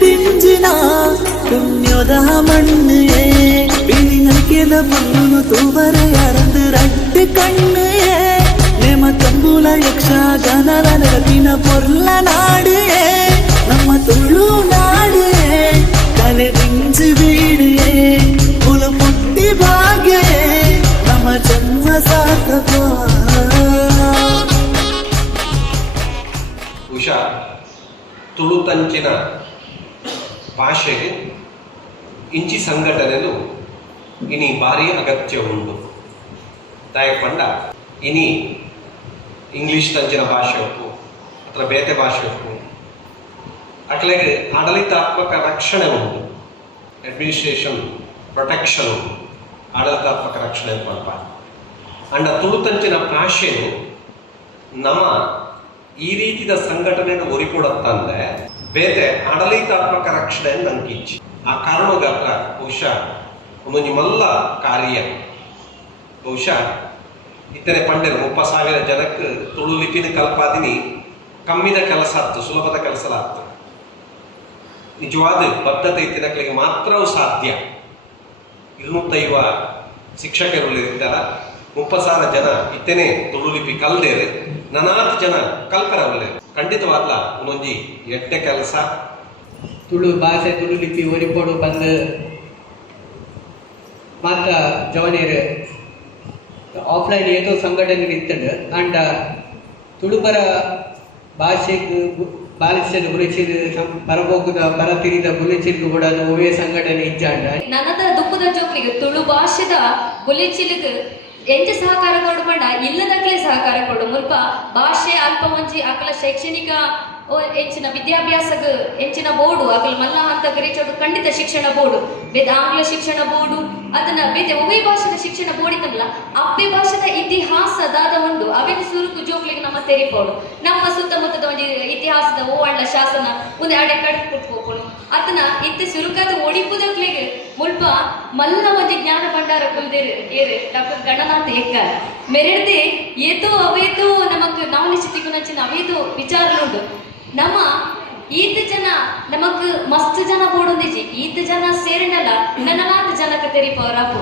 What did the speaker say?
ದಿಂಜಿನ ಪುಣ್ಯದ ಮಣ್ಣು ಬಿಳಿನಕ್ಕೆದ ಬಣ್ಣು ತೂವರ ಅರಂದು ರಟ್ಟು ಕಣ್ಣು ನೇಮ ತಂಬೂಲ ಯಕ್ಷಗಾನದ ನೆರಪಿನ ಪೊರ್ಲ ನಾಡು ನಮ್ಮ ತುಳು ನಾಡು ಕಲೆ ದಿಂಜು ಬೀಡು ಕುಲ ಪುಟ್ಟಿ ಭಾಗ್ಯ ನಮ್ಮ ಜನ್ಮ ಸಾರ್ಥಕ. ಉಷಾ ತುಳುತಂಚಿನ ಭಾಷೆಗೆ ಇಂಚಿ ಸಂಘಟನೆಲು ಇನಿ ಭಾರಿ ಅಗತ್ಯ ಉಂಟು. ಪಂಡ ಇನಿ ಇಂಗ್ಲಿಷ್ ತಂಚಿನ ಭಾಷೆ ಉಪ್ಪು ಅಥವಾ ಬೇತೆ ಭಾಷೆ ಉಪ್ಪು ಅಕ್ಲೆಗೆ ಆಡಳಿತಾತ್ಮಕ ರಕ್ಷಣೆ ಉಂಟು, ಅಡ್ಮಿನಿಸ್ಟ್ರೇಷನ್ ಪ್ರೊಟೆಕ್ಷನ್ ಉಂಟು, ಆಡಳಿತಾತ್ಮಕ ರಕ್ಷಣೆ ಪಂಪ ಅಂಡ ತುಳುತಂಚಿನ ಭಾಷೆನು ನಮ್ಮ ಈ ರೀತಿಯ ಸಂಘಟನೆಯನ್ನು ಒರಿಕೊಡತ್ತಂದ್ರೆ ಬೇತೆ ಆಡಳಿತಾತ್ಮಕ ರಕ್ಷಣೆ ನಂಗಿಚ್ಚಿ ಆ ಕಾರಣಗಾತ್ರ ಬಹುಶಃ ಒಂದು ಮಲ್ಲ ಕಾರ್ಯ ಬಹುಶಃ ಇತರೆ ಪಂಡೆರು 30,000 ಜನಕ್ಕೆ ತುಳು ಲಿಪಿನ ಕಲ್ಪಾದಿನಿ ಕಮ್ಮಿದ ಕೆಲಸ ಆಯ್ತು, ಸುಲಭದ ಕೆಲಸ ಆಯ್ತು. ನಿಜವಾದ ಬದ್ಧತೆ ಇತ್ತಿನಗಳಿಗೆ ಮಾತ್ರವೂ ಸಾಧ್ಯ. 250 ಶಿಕ್ಷಕರು ಇರ್ತಾರ, 30,000 ಜನ ಇತ್ತೇನೆ ತುಳು ಲಿಪಿ ಕಲ್ದೇರೆ, 40 ಜನ ಕಲ್ಪರವಲ್ಲೆ. ಖಂಡಿತವಾದ್ಲ ಒಂದೊಂಜಿ ಎಡ್ಡೆ ಕೆಲಸ ತುಳು ಭಾಷೆ ತುಳು ಲಿಪಿ ಒರಿಪೋಡು ಬಂದು ಮಾತ್ರ ಜವನೇರು ಆಫ್ಲೈನ್ ಏತೋ ಸಂಘಟನೆ ಇರ್ತದೆ ಅಂಡ ತುಳುಬರ ಭಾಷೆಗೆ ಬಾಲಿಸಲು ಗುರುಚಿರು ಪರಬೋಗುದ ಪರತಿರಿದ ಗುರುಚಿಲ್ಗೂ ಕೂಡ ಒವೇ ಸಂಘಟನೆ ಇಚ್ಚಾಂಡ ನನ್ನದ ದುಃಖದ ಜೋಕ್ಲಿಗೆ ತುಳು ಭಾಷೆದ ಗುಲಿಚಿಲಿಗೆ ಎಂಚ ಸಹಕಾರ ಕೊಡ್ಬಂಡ ಇಲ್ಲದಕ್ಲೆ ಸಹಕಾರ ಕೊಡು ಮುಲ್ಪ ಭಾಷೆ ಅಲ್ಪ ಒಂಜಿ ಅಕಲ ಶೈಕ್ಷಣಿಕ ಎಂಚಿನ ವಿದ್ಯಾಭ್ಯಾಸಗ ಎಂಚಿನ ಬೋರ್ಡು ಅಕಲ್ ಮಲ್ಲ ಅಂತ ಗರಿಚೋಡು ಖಂಡಿತ ಶಿಕ್ಷಣ ಬೋರ್ಡು ಬೇದ ಆಂಗ್ಲ ಶಿಕ್ಷಣ ಬೋರ್ಡು ಅದನ್ನ ಬೇತೆ ಒವೇ ಭಾಷೆದ ಶಿಕ್ಷಣ ಬೋರ್ಡ್ ಇತ್ತಲ್ಲ ಅಪ್ಪೆ ಭಾಷೆದ ಇತಿಹಾಸ ದಾದ ಉಂಡು ಅವೇನು ಸುರುಕು ಜೋಕ್ಲಿಗೆ ನಮ್ಮ ತೆರಿಪೋಡು ನಮ್ಮ ಸುತ್ತಮುತ್ತದ ಒಂದು ಇತಿಹಾಸದ ಓವಣ್ಣ ಶಾಸನ ಒಂದು ಅಡೆ ಕಟ್ಕೊಟ್ಕೋಕೊಂಡು ಅದನ್ನ ಇತ್ತೆ ಸುರುಕಾದ ಒಡಿಪುದಕ್ಲಿಗೆ ಮುಲ್ಪ ಮಲ್ಲ ಒಂದು ಜ್ಞಾನ ಭಂಡಾರ ಕುಲ್ದೇರು ಏರು ಡಾಕ್ಟರ್ ಗಣನಾಥ ಎಕ್ಕಾರ ಮೆರೆಡ್ದೆ ಏತೋ ಅವೇತೋ ನಮಕ್ ನಾವು ನಿಶ್ಚಿತಿಗೂ ನಚ್ಚಿನ ಅವೇತೋ ವಿಚಾರಲುಂಡು ನಮ್ಮ ಈತ ಜನ ನಮಕ್ ಮಸ್ತ್ ಜನ ಬೋಡೊಂದಿಜಿ ಈತ ಜನ ಸೇರಿನಲ್ಲ ನನ್ನ ಜನಕ್ಕೆ ತೆರಿಪವರಾಪು